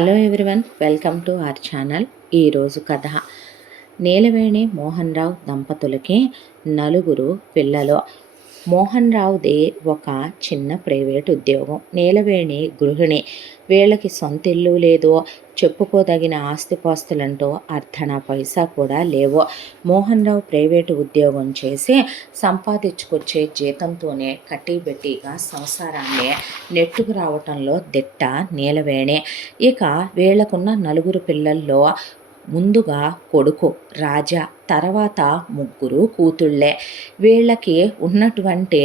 Hello everyone, welcome to our channel. ఈరోజు కథ. నీలవేణి మోహన్ రావు దంపతులకి నలుగురు పిల్లలు. మోహన్ రావుది ఒక చిన్న ప్రైవేట్ ఉద్యోగం, నీలవేణి గృహిణి. వీళ్ళకి సొంత ఇల్లు లేదు, చెప్పుకోదగిన ఆస్తిపాస్తులంటూ అర్ధనా పైసా కూడా లేవు. మోహన్ రావు ప్రైవేటు ఉద్యోగం చేసి సంపాదించుకొచ్చే జీతంతోనే కట్టిబెట్టిగా సంసారాన్ని నెట్టుకు రావటంలో దిట్ట నీలవేణి. ఇక వీళ్ళకున్న నలుగురు పిల్లల్లో ముందుగా కొడుకు రాజా, తర్వాత ముగ్గురు కూతుళ్ళే. వీళ్ళకి ఉన్నటువంటి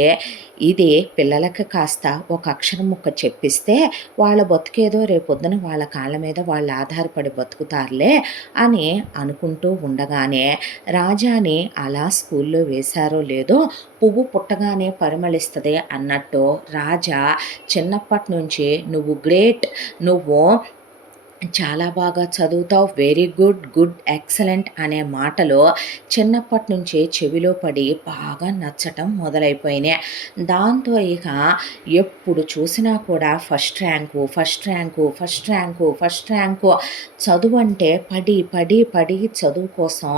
ఇది పిల్లలకి కాస్త ఒక అక్షరం ముక్క చెప్పిస్తే వాళ్ళ బతుకేదో రేపొద్దున వాళ్ళ కాళ్ళ మీద వాళ్ళు ఆధారపడి బతుకుతారులే అని అనుకుంటూ ఉండగానే రాజాని అలా స్కూల్లో వేశారో లేదో పువ్వు పుట్టగానే పరిమళిస్తుంది అన్నట్టు రాజా చిన్నప్పటి నుంచి నువ్వు గ్రేట్, నువ్వు చాలా బాగా చదువుతావు, వెరీ గుడ్, గుడ్, ఎక్సలెంట్ అనే మాటలు చిన్నప్పటి నుంచే చెవిలో పడి బాగా నచ్చటం మొదలైపోయినాయి. దాంతో ఇక ఎప్పుడు చూసినా కూడా first rank, first rank, first rank, first rank. చదువు అంటే పడి పడి పడి చదువు కోసం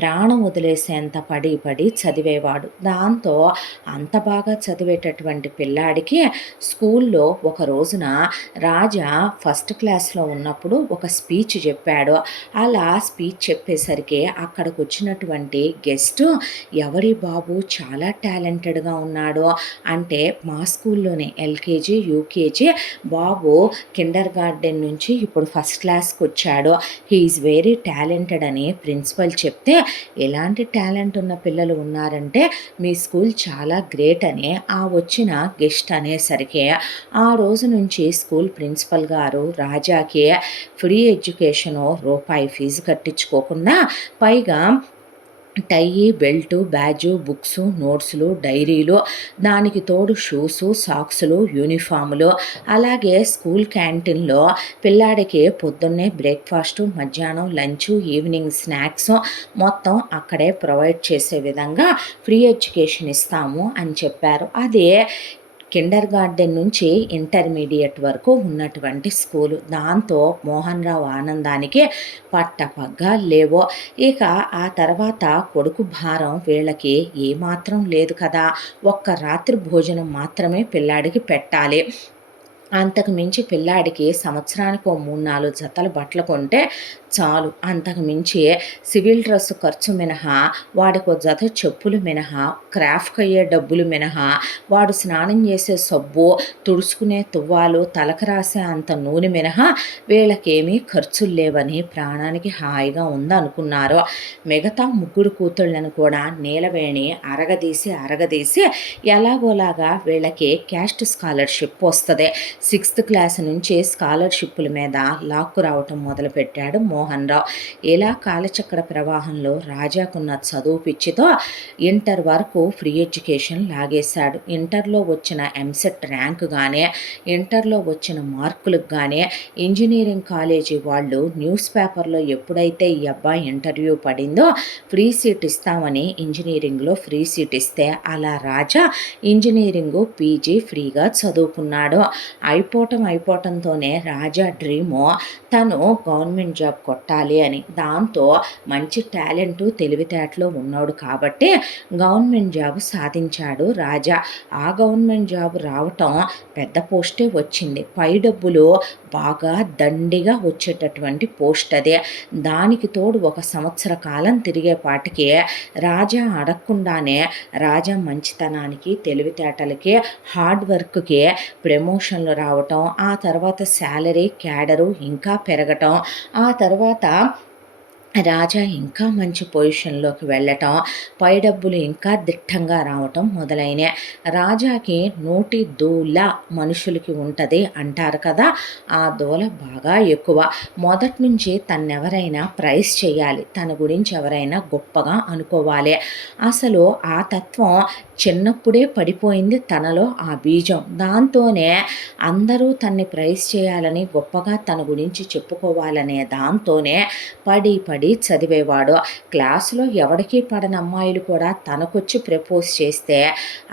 ప్రాణం వదిలేసేంత పడి పడి చదివేవాడు. దాంతో అంత బాగా చదివేటటువంటి పిల్లాడికి స్కూల్లో ఒక రోజున రాజా ఫస్ట్ క్లాస్లో ఉన్నప్పుడు ఒక స్పీచ్ చెప్పాడు. అలా స్పీచ్ చెప్పేసరికి అక్కడికి వచ్చినటువంటి గెస్ట్, ఎవరి బాబు చాలా టాలెంటెడ్గా ఉన్నాడు అంటే, మా స్కూల్లోనే ఎల్కేజీ యూకేజీ బాబు కిండర్ గార్డెన్ నుంచి ఇప్పుడు ఫస్ట్ క్లాస్కి వచ్చాడు, హీఈస్ వెరీ టాలెంటెడ్ అని ప్రిన్సిపల్ చెప్తే, ఎలాంటి టాలెంట్ ఉన్న పిల్లలు ఉన్నారంటే మీ స్కూల్ చాలా గ్రేట్ అని ఆ వచ్చిన గెస్ట్ అనేసరికి ఆ రోజు నుంచి స్కూల్ ప్రిన్సిపల్ గారు రాజాకి ఫ్రీ ఎడ్యుకేషను రూపాయి ఫీజు కట్టించుకోకుండా పైగా టై, బెల్టు, బ్యాజు, బుక్స్, నోట్స్లు, డైరీలు, దానికి తోడు షూసు, సాక్సులు, యూనిఫాములు, అలాగే స్కూల్ క్యాంటీన్లో పిల్లాడికి పొద్దున్నే బ్రేక్ఫాస్టు, మధ్యాహ్నం లంచు, ఈవినింగ్ స్నాక్స్ మొత్తం అక్కడే ప్రొవైడ్ చేసే విధంగా ఫ్రీ ఎడ్యుకేషన్ ఇస్తాము అని చెప్పారు. అదే కిండర్ గార్డెన్ నుంచి ఇంటర్మీడియట్ వరకు ఉన్నటువంటి స్కూలు. దాంతో మోహన్ రావు ఆనందానికి పట్టపగ్గాలు లేవో. ఇక ఆ తర్వాత కొడుకు భారం వీళ్ళకి ఏమాత్రం లేదు కదా, ఒక్క రాత్రి భోజనం మాత్రమే పిల్లాడికి పెట్టాలి. అంతకు మించి పిల్లాడికి సంవత్సరానికి 3-4 జతల బట్టలు కొంటే చాలు. అంతకు మించి సివిల్ డ్రెస్సు ఖర్చు మినహా, వాడికి ఒక జత చెప్పులు మినహా, క్రాఫ్ట్కి అయ్యే డబ్బులు మినహా, వాడు స్నానం చేసే సబ్బు, తుడుచుకునే తువ్వాలు, తలకు రాసే అంత నూనె మినహా వీళ్ళకేమీ ఖర్చులు లేవని ప్రాణానికి హాయిగా ఉందనుకున్నారు. మిగతా ముగ్గురు కూతుళ్ళను కూడా నీలవేణి అరగదీసి ఎలాగోలాగా వీళ్ళకి క్యాస్ట్ స్కాలర్షిప్ వస్తుంది. 6th క్లాస్ నుంచి స్కాలర్షిప్పుల మీద లాక్కు రావటం మొదలుపెట్టాడు మోహన్ రావు. ఇలా కాలచక్ర ప్రవాహంలో రాజాకున్న చదువు పిచ్చితో ఇంటర్ వరకు ఫ్రీ ఎడ్యుకేషన్ లాగేశాడు. ఇంటర్లో వచ్చిన ఎంసెట్ ర్యాంకు కానీ, ఇంటర్లో వచ్చిన మార్కులకు కానీ ఇంజనీరింగ్ కాలేజీ వాళ్ళు న్యూస్ పేపర్లో ఎప్పుడైతే ఈ అబ్బాయి ఇంటర్వ్యూ పడిందో ఫ్రీ సీట్ ఇస్తామని ఇంజనీరింగ్లో ఫ్రీ సీట్ ఇస్తే అలా రాజా ఇంజనీరింగు పీజీ ఫ్రీగా చదువుకున్నాడు. అయిపోవటంతోనే రాజా డ్రీము తను గవర్నమెంట్ జాబ్ కొట్టాలి అని. దాంతో మంచి టాలెంటు, తెలివితేటలు ఉన్నాడు కాబట్టి గవర్నమెంట్ జాబ్ సాధించాడు రాజా. ఆ గవర్నమెంట్ జాబ్ రావటం పెద్ద పోస్టే వచ్చింది, పై డబ్బులు బాగా దండిగా వచ్చేటటువంటి పోస్ట్ అదే. దానికి తోడు 1 సంవత్సర కాలం తిరిగేపాటికి రాజా అడగకుండానే రాజా మంచితనానికి, తెలివితేటలకి, హార్డ్ వర్క్కి ప్రమోషన్లు రావటం, ఆ తర్వాత శాలరీ క్యాడరు ఇంకా పెరగటం, ఆ తర్వాత రాజా ఇంకా మంచి పొజిషన్లోకి వెళ్ళటం, పై డబ్బులు ఇంకా దిట్టంగా రావటం మొదలైన రాజాకి నోటి దూల మనుషులకి ఉంటుంది అంటారు కదా, ఆ దూల బాగా ఎక్కువ. మొదటి నుంచి తన్నెవరైనా ప్రైజ్ చేయాలి, తన గురించి ఎవరైనా గొప్పగా అనుకోవాలి. అసలు ఆ తత్వం చిన్నప్పుడే పడిపోయింది తనలో ఆ బీజం. దాంతోనే అందరూ తన్ని ప్రైజ్ చేయాలని, గొప్పగా తన గురించి చెప్పుకోవాలనే దాంతోనే పడి పడి చదివేవాడు. క్లాసులో ఎవరికీ పడని అమ్మాయిలు కూడా తనకొచ్చి ప్రపోజ్ చేస్తే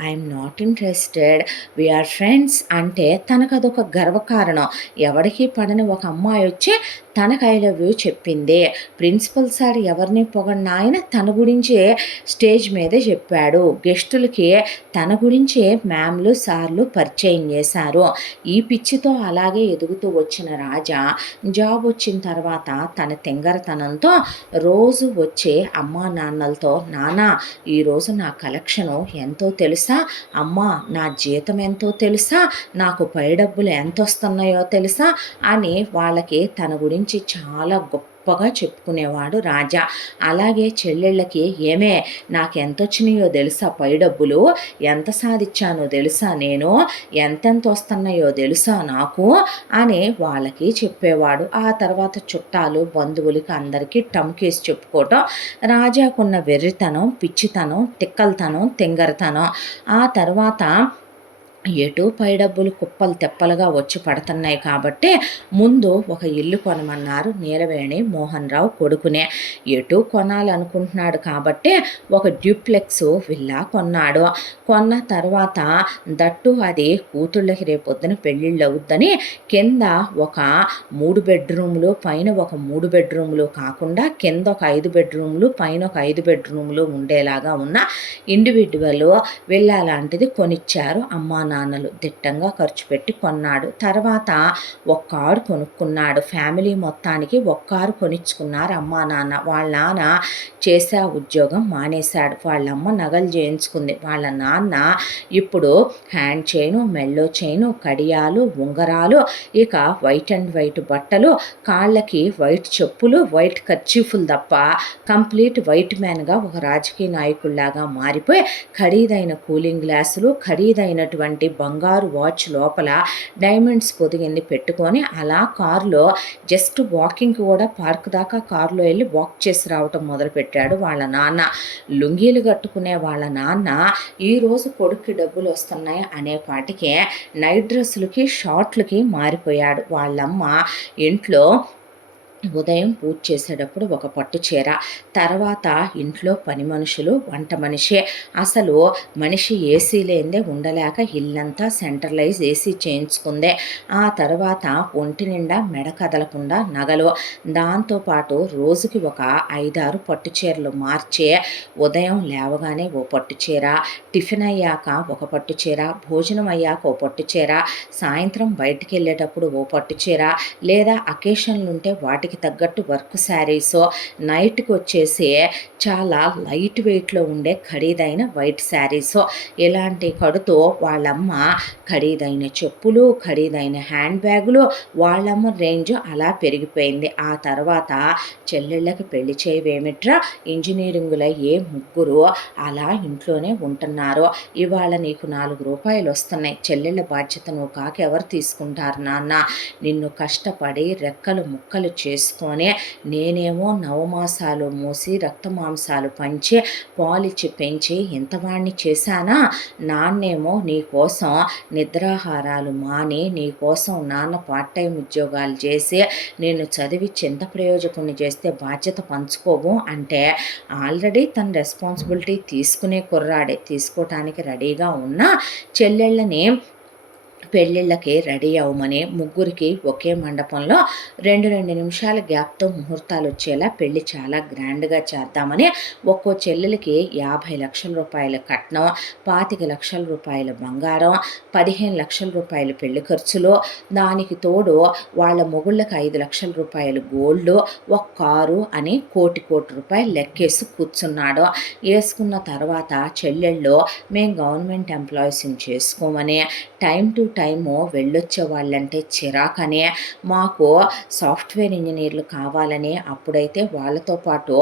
I'm not interested, we're friends అంటే తనకదొక గర్వకారణం. ఎవరికీ పడని ఒక అమ్మాయి వచ్చి తనకు ఐ లవ్ యూ చెప్పింది. ప్రిన్సిపల్ సార్ ఎవరిని పొగడిన ఆయన తన గురించే స్టేజ్ మీదే చెప్పాడు. గెస్టులకి తన గురించే మ్యామ్లు సార్లు పరిచయం చేశారు. ఈ పిచ్చితో అలాగే ఎదుగుతూ వచ్చిన రాజా జాబ్ వచ్చిన తర్వాత తన తెంగరతనంతో రోజు వచ్చే అమ్మా నాన్నలతో, నాన్న ఈరోజు నా కలెక్షను ఎంతో తెలుసా, అమ్మా నా జీతం ఎంతో తెలుసా, నాకు పై డబ్బులు ఎంత వస్తున్నాయో తెలుసా అని వాళ్ళకి తన గురించి చాలా గొప్పగా చెప్పుకునేవాడు రాజా. అలాగే చెల్లెళ్ళకి ఏమే నాకెంత వచ్చినాయో తెలుసా, పై డబ్బులు ఎంత సాధించానో తెలుసా, నేను ఎంతెంత వస్తున్నాయో తెలుసా నాకు అని వాళ్ళకి చెప్పేవాడు. ఆ తర్వాత చుట్టాలు బంధువులకి అందరికీ టమ్కేసి చెప్పుకోవటం రాజాకున్న వెర్రితనం, పిచ్చితనం, తిక్కలతనం, తెంగరతనం. ఆ తర్వాత ఎటు పై డబ్బులు కుప్పలు తెప్పలుగా వచ్చి పడుతున్నాయి కాబట్టి ముందు ఒక ఇల్లు కొనమన్నారు నీలవేణి మోహన్ రావు కొడుకునే. ఎటు కొనాలనుకుంటున్నాడు కాబట్టి ఒక డ్యూప్లెక్స్ విల్లా కొన్నాడు. కొన్న తర్వాత దట్టు అది కూతుళ్ళకి రేపొద్దున పెళ్ళిళ్ళు అవుద్దని కింద ఒక 3 బెడ్రూమ్లు పైన ఒక 3 బెడ్రూమ్లు కాకుండా కింద ఒక 5 బెడ్రూమ్లు పైన ఒక 5 బెడ్రూమ్లు ఉండేలాగా ఉన్న ఇండివిడ్యువల్ విల్లా లాంటిది కొనిచ్చారు అమ్మా నాన్నలు. దిట్టంగా ఖర్చు పెట్టి కొన్నాడు. తర్వాత ఒక కారు కొనుక్కున్నాడు. ఫ్యామిలీ మొత్తానికి ఒక కారు కొనిచ్చుకున్నారు అమ్మా నాన్న. వాళ్ళ నాన్న చేసే ఉద్యోగం మానేశాడు. వాళ్ళమ్మ నగలు చేయించుకుంది. వాళ్ళ నాన్న ఇప్పుడు హ్యాండ్ చైను, మెల్లో చైను, కడియాలు, ఉంగరాలు, ఇక వైట్ అండ్ వైట్ బట్టలు, కాళ్ళకి వైట్ చెప్పులు, వైట్ కర్చీఫులు తప్ప కంప్లీట్ వైట్ మ్యాన్గా ఒక రాజకీయ నాయకుల్లాగా మారిపోయి ఖరీదైన కూలింగ్ గ్లాసులు, ఖరీదైనటువంటి బంగారు వాచ్ లోపల డైమండ్స్ పొదిగింది పెట్టుకొని అలా కారులో జస్ట్ వాకింగ్ కూడా పార్క్ దాకా కారులో వెళ్ళి వాక్ చేసి రావటం మొదలుపెట్టాడు వాళ్ళ నాన్న. లుంగీలు కట్టుకునే వాళ్ళ నాన్న ఈరోజు కొడుక్కి డబ్బులు వస్తున్నాయి అనేపాటికే నైట్ డ్రెస్సులకి షార్ట్లకి మారిపోయాడు. వాళ్ళమ్మ ఇంట్లో ఉదయం పూజ చేసేటప్పుడు ఒక పట్టు చీర, తర్వాత ఇంట్లో పని మనుషులు, వంట మనిషి, అసలు మనిషి ఏసీ లేదే ఉండలేక ఇల్లంతా సెంట్రలైజ్ ఏసీ చేయించుకుందే. ఆ తర్వాత ఒంటి నిండా మెడ కదలకుండా నగలు, దాంతోపాటు రోజుకి ఒక 5-6 పట్టు చీరలు మార్చే, ఉదయం లేవగానే ఓ పట్టు చీర, టిఫిన్ అయ్యాక ఒక పట్టు చీర, భోజనం అయ్యాక ఓ పట్టు చీర, సాయంత్రం బయటికి వెళ్ళేటప్పుడు ఓ పట్టు చీర, లేదా అకేషన్లు ఉంటే వాటికి తగ్గట్టు వర్క్ శారీస్, నైట్కి వచ్చేసి చాలా లైట్ వెయిట్లో ఉండే ఖరీదైన వైట్ శారీస్ ఇలాంటి కడుతూ వాళ్ళమ్మ ఖరీదైన చెప్పులు, ఖరీదైన హ్యాండ్ బ్యాగులు, వాళ్ళమ్మ రేంజ్ అలా పెరిగిపోయింది. ఆ తర్వాత చెల్లెళ్ళకి పెళ్లి చేయవేమిట్రా, ఇంజనీరింగులు అయ్యే ముగ్గురు అలా ఇంట్లోనే ఉంటున్నారు. ఇవాళ నీకు 4 రూపాయలు వస్తున్నాయి, చెల్లెళ్ళ బాధ్యత నువ్వు కాక ఎవరు తీసుకుంటారు నాన్న, నిన్ను కష్టపడి రెక్కలు ముక్కలు చేసుకొని నేనేమో నవమాసాలు మోసి రక్త మాంసాలు పంచి పాలిచ్చి పెంచి ఇంతవాణ్ణి చేశానా, నాన్నేమో నీకోసం నిద్రాహారాలు మాని నీకోసం నాన్న పార్ట్ టైం ఉద్యోగాలు చేసి నేను చదివి చింత ప్రయోజకుని చేస్తే బాధ్యత పంచుకోవు అంటే ఆల్రెడీ తన రెస్పాన్సిబిలిటీ తీసుకునే కుర్రాడే, తీసుకోవటానికి రెడీగా ఉన్న చెల్లెళ్ళని పెళ్ళిళ్ళకి రెడీ అవ్వమని ముగ్గురికి ఒకే మండపంలో 2 నిమిషాల గ్యాప్తో ముహూర్తాలు వచ్చేలా పెళ్లి చాలా గ్రాండ్గా చేద్దామని ఒక్కో చెల్లెలకి 50 లక్షల రూపాయల కట్నం, 25 లక్షల రూపాయల బంగారం, 15 లక్షల రూపాయల పెళ్లి ఖర్చులు, దానికి తోడు వాళ్ళ మొగుళ్ళకి 5 లక్షల రూపాయలు గోల్డ్, ఒక కారు అని కోటి రూపాయలు లెక్కేసి కూర్చున్నాడు. వేసుకున్న తర్వాత చెల్లెళ్ళు మేము గవర్నమెంట్ ఎంప్లాయీస్ని చేసుకోమని, టైం టు టైము వెళ్ళొచ్చే వాళ్ళంటే చిరాకనే, మాకు సాఫ్ట్వేర్ ఇంజనీర్లు కావాలని, అప్పుడైతే వాళ్ళతో పాటు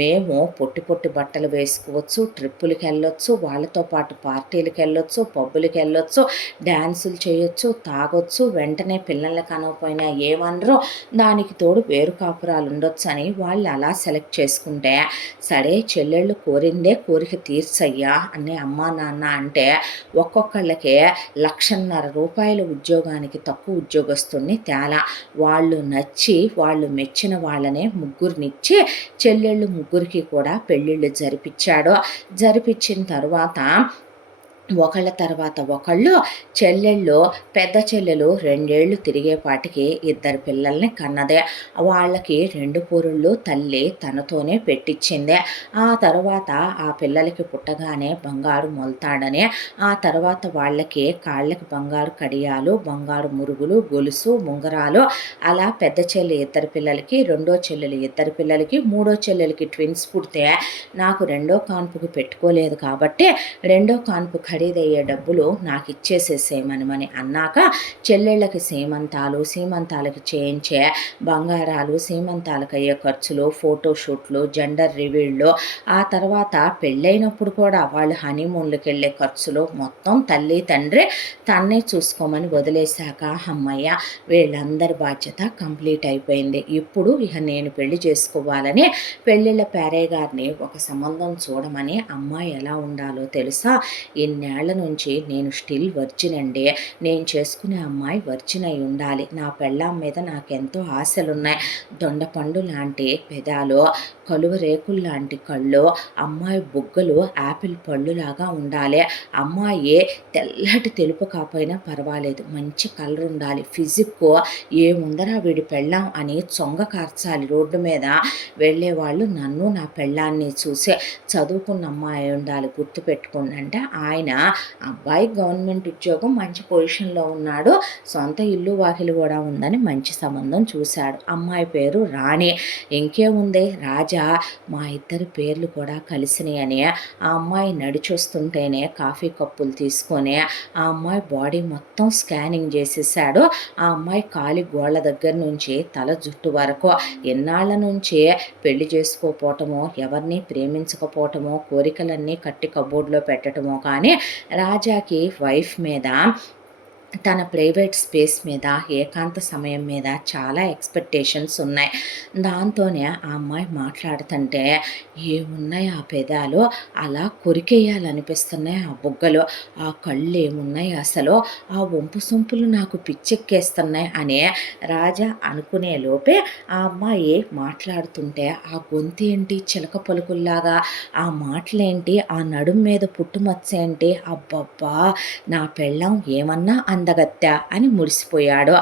మేము పొట్టి బట్టలు వేసుకోవచ్చు, ట్రిప్పులకి వెళ్ళొచ్చు, వాళ్ళతో పాటు పార్టీలకు వెళ్ళొచ్చు, పబ్బులకి వెళ్ళొచ్చు, డ్యాన్సులు చేయొచ్చు, తాగొచ్చు, వెంటనే పిల్లల్ని కనకపోయినా ఏమనరు, దానికి తోడు వేరు కాపురాలు ఉండొచ్చు అని వాళ్ళు అలా సెలెక్ట్ చేసుకుంటే, సరే చెల్లెళ్ళు కోరిందే కోరిక తీర్చయ్యా అని అమ్మా నాన్న అంటే ఒక్కొక్కళ్ళకి 1,50,000 రూపాయల ఉద్యోగానికి తక్కువ ఉద్యోగస్తుల్ని తేలా. వాళ్ళు నచ్చి, వాళ్ళు మెచ్చిన వాళ్ళనే ముగ్గురినిచ్చి చెల్లెళ్ళు ముగ్గురికి కూడా పెళ్ళిళ్ళు జరిపిచ్చాడు. జరిపిచ్చిన తరువాత ఒకళ్ళ తర్వాత ఒకళ్ళు చెల్లెళ్ళు, పెద్ద చెల్లెలు 2 ఏళ్ళు తిరిగేపాటికి 2 పిల్లల్ని కన్నదే. వాళ్ళకి 2 పూరుళ్ళు తల్లి తనతోనే పెట్టిచ్చిందే. ఆ తర్వాత ఆ పిల్లలకి పుట్టగానే బంగారు మొలతాడని, ఆ తర్వాత వాళ్ళకి కాళ్ళకి బంగారు కడియాలు, బంగారు మురుగులు, గొలుసు, ఉంగరాలు, అలా పెద్ద చెల్లి 2 పిల్లలకి, రెండో చెల్లెలు 2 పిల్లలకి, మూడో చెల్లెలకి ట్విన్స్ పుడితే నాకు రెండో కాన్పుకి పెట్టుకోలేదు కాబట్టి రెండో కాన్పు ఖరీదయ్యే డబ్బులు నాకు ఇచ్చేసేసేయమని అన్నాక చెల్లెళ్ళకి సీమంతాలకి చేయించే బంగారాలు, సీమంతాలకు అయ్యే ఖర్చులు, ఫోటోషూట్లు, జెండర్ రివీళ్ళు, ఆ తర్వాత పెళ్ళైనప్పుడు కూడా వాళ్ళు హనీమూన్లకు వెళ్ళే ఖర్చులు మొత్తం తల్లి తండ్రి తన్నే చూసుకోమని వదిలేశాక అమ్మయ్య వీళ్ళందరి బాధ్యత కంప్లీట్ అయిపోయింది. ఇప్పుడు ఇక నేను పెళ్లి చేసుకోవాలని పెళ్ళిళ్ళ పేరయ్య గారిని ఒక సంబంధం చూడమని అమ్మాయి ఎలా ఉండాలో తెలుసా, ఇన్నేళ్ల నుంచి నేను స్టిల్ వర్జిన్ అండి, నేను చేసుకునే అమ్మాయి వర్జిన్ అయి ఉండాలి, నా పెళ్ళాం మీద నాకెంతో ఆశలున్నాయి, దొండపండు లాంటి పెదాలు, కలువ రేకులు లాంటి కళ్ళు, అమ్మాయి బుగ్గలు యాపిల్ పళ్ళులాగా ఉండాలి, అమ్మాయి తెల్లటి తెలుపు కాకపోయినా పర్వాలేదు మంచి కలర్ ఉండాలి, ఫిజిక్ ఏముందరా వీడి పెళ్ళాం అని చొంగ కార్చాలి రోడ్డు మీద వెళ్ళేవాళ్ళు నన్ను నా పెళ్ళాన్ని చూసి, చదువుకున్న అమ్మాయి ఉండాలి గుర్తుపెట్టుకోండి అంటే ఆయన అబ్బాయి గవర్నమెంట్ ఉద్యోగం మంచి పొజిషన్లో ఉన్నాడు, సొంత ఇల్లు వాకిలి కూడా ఉందని మంచి సంబంధం చూశాడు. అమ్మాయి పేరు రాణి. ఇంకేముంది రాజా, మా ఇద్దరి పేర్లు కూడా కలిసినాయి అని ఆ అమ్మాయి నడిచొస్తుంటేనే కాఫీ కప్పులు తీసుకొని ఆ అమ్మాయి బాడీ మొత్తం స్కానింగ్ చేసేసాడు. ఆ అమ్మాయి కాలి గోళ్ళ దగ్గర నుంచి తల జుట్టు వరకు ఎన్నాళ్ళ నుంచి పెళ్లి చేసుకోపోవటమో, ఎవరిని ప్రేమించకపోవటమో, కోరికలన్నీ కట్టి కబోర్డ్లో పెట్టడమో కానీ రాజాకి వైఫ్ మీద, తన ప్రైవేట్ స్పేస్ మీద, ఏకాంత సమయం మీద చాలా ఎక్స్పెక్టేషన్స్ ఉన్నాయి. దాంతోనే ఆ అమ్మాయి మాట్లాడుతుంటే ఏమున్నాయి ఆ పెదాలు, అలా కొరికేయాలనిపిస్తున్నాయి ఆ బుగ్గలు, ఆ కళ్ళు ఏమున్నాయి అసలు, ఆ వంపు సొంపులు నాకు పిచ్చెక్కేస్తున్నాయి అని రాజా అనుకునే లోపే ఆ అమ్మాయి మాట్లాడుతుంటే ఆ గొంతు ఏంటి చిలక పలుకుల్లాగా, ఆ మాటలేంటి, ఆ నడుం మీద పుట్టుమచ్చ ఏంటి, అబ్బబ్బా నా పెళ్ళం ఏమన్నా అందగత్య అని మురిసిపోయాడు.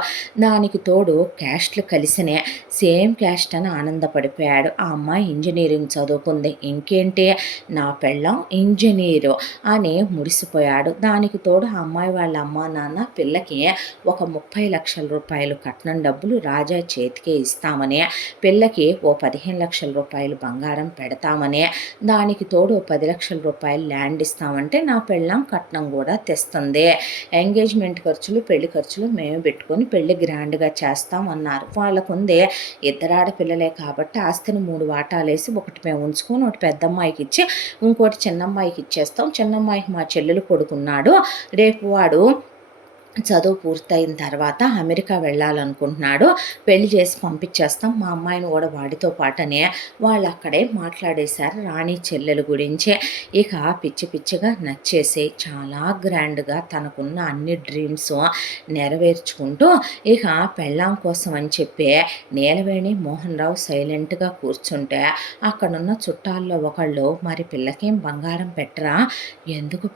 దానికి తోడు క్యాస్ట్లు కలిసినే, సేమ్ క్యాస్ట్ అని ఆనందపడిపోయాడు. ఆ అమ్మాయి ఇంజనీరింగ్ చదువుకుంది, ఇంకేంటి నా పెళ్ళం ఇంజనీరు అని మురిసిపోయాడు. దానికి తోడు ఆ అమ్మాయి వాళ్ళ అమ్మా నాన్న పిల్లకి ఒక 30 లక్షల రూపాయలు కట్నం డబ్బులు రాజా చేతికే ఇస్తామని, పిల్లకి ఓ 15 లక్షల రూపాయలు బంగారం పెడతామని, దానికి తోడు 10 లక్షల రూపాయలు ల్యాండ్ ఇస్తామంటే నా పెళ్ళం కట్నం కూడా తెస్తుంది, ఎంగేజ్మెంట్ ఖర్చులు పెళ్లి ఖర్చులు మేము పెట్టుకొని పెళ్లి గ్రాండ్గా చేస్తాం అన్నారు. వాళ్ళకుందే 2 ఆడపిల్లలే కాబట్టి ఆస్తిని 3 వాటాలేసి ఒకటి మేము ఉంచుకొని ఒకటి పెద్దమ్మాయికి ఇచ్చి ఇంకోటి చిన్నమ్మాయికి ఇచ్చేస్తాం. చిన్నమ్మాయికి మా చెల్లెలు కొడుకున్నాడు, రేపు వాడు చదువు పూర్తయిన తర్వాత అమెరికా వెళ్ళాలనుకుంటున్నాడు, పెళ్లి చేసి పంపించేస్తాం, మా అమ్మాయిని కూడా వాడితో పాటనే వాళ్ళు అక్కడే మాట్లాడేశారు రాణి చెల్లెల గురించి. ఇక పిచ్చి పిచ్చిగా నచ్చేసి చాలా గ్రాండ్గా తనకున్న అన్ని డ్రీమ్స్ నెరవేర్చుకుంటూ ఇక పెళ్ళాం కోసం అని చెప్పి నీలవేణి మోహన్ రావు సైలెంట్గా కూర్చుంటే అక్కడున్న చుట్టాల్లో ఒకళ్ళు మరి పిల్లకేం బంగారం పెట్టరా, ఎందుకు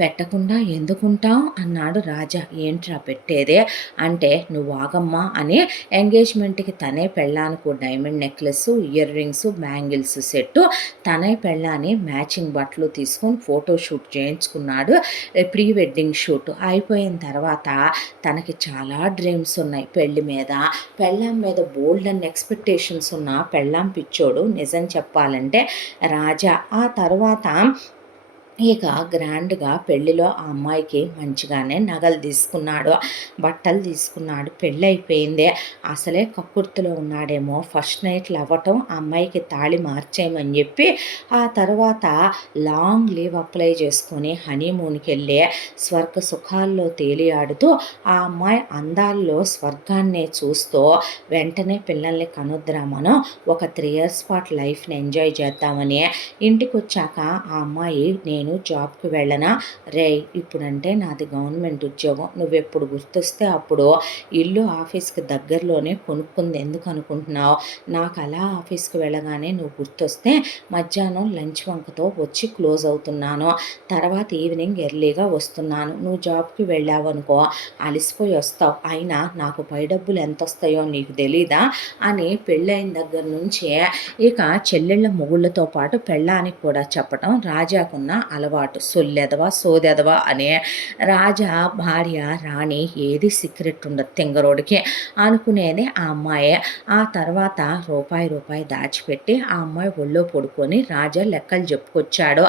పెట్టకుండా ఎందుకుంటాం అన్నాడు రాజు. ఏంట్రా పెట్టేదే అంటే నువ్వు ఆగమ్మా అని ఎంగేజ్మెంట్కి తనే పెళ్ళానికి diamond necklace, ear rings, bangles set, తనే పెళ్ళాని మ్యాచింగ్ బట్టలు తీసుకొని ఫోటోషూట్ చేయించుకున్నాడు. ప్రీ వెడ్డింగ్ షూట్ అయిపోయిన తర్వాత తనకి చాలా డ్రీమ్స్ ఉన్నాయి పెళ్లి మీద, పెళ్ళాం మీద బోల్డ్ అండ్ ఎక్స్పెక్టేషన్స్ ఉన్న పెళ్ళాం పిచ్చోడు నిజం చెప్పాలంటే రాజా. ఆ తర్వాత ఇక గ్రాండ్గా పెళ్లిలో ఆ అమ్మాయికి మంచిగానే నగలు తీసుకున్నాడు, బట్టలు తీసుకున్నాడు, పెళ్ళి అయిపోయింది. అసలే కక్కుర్తిలో ఉన్నాడేమో, ఫస్ట్ నైట్లు అవ్వటం, ఆ అమ్మాయికి తాళి మార్చేయమని చెప్పి ఆ తర్వాత లాంగ్ లీవ్ అప్లై చేసుకొని హనీమూన్కి వెళ్ళి స్వర్గ సుఖాల్లో తేలియాడుతూ ఆ అమ్మాయి అందాల్లో స్వర్గాన్నే చూస్తూ వెంటనే పిల్లల్ని కనుద్రామనో ఒక 3 years పాటు లైఫ్ని ఎంజాయ్ చేద్దామని ఇంటికి వచ్చాక ఆ అమ్మాయి నేను నేను జాబ్కి వెళ్ళనా? రేయ్ ఇప్పుడంటే నాది గవర్నమెంట్ ఉద్యోగం, నువ్వెప్పుడు గుర్తొస్తే అప్పుడు ఇల్లు ఆఫీస్కి దగ్గరలోనే కొనుక్కుంది ఎందుకు అనుకుంటున్నావు? నాకు అలా ఆఫీస్కి వెళ్ళగానే నువ్వు గుర్తొస్తే మధ్యాహ్నం లంచ్ వంకతో వచ్చి క్లోజ్ అవుతున్నాను, తర్వాత ఈవినింగ్ ఎర్లీగా వస్తున్నాను. నువ్వు జాబ్కి వెళ్ళావనుకో అలిసిపోయి వస్తావు, అయినా నాకు పై డబ్బులు ఎంత వస్తాయో నీకు తెలీదా అని పెళ్ళైన దగ్గర నుంచే ఇక చెల్లెళ్ళ మొగుళ్ళతో పాటు పెళ్ళానికి కూడా చెప్పటం రాజాకున్న అలవాటు. సొల్లెదవా సోదెదవా అనే రాజా భార్య రాణి ఏది సీక్రెట్ ఉండదు తింగరోడికి అనుకునేది ఆ అమ్మాయే. ఆ తర్వాత రూపాయి రూపాయి దాచిపెట్టి ఆ అమ్మాయి ఒళ్ళో పడుకొని రాజా లెక్కలు చెప్పుకొచ్చాడు.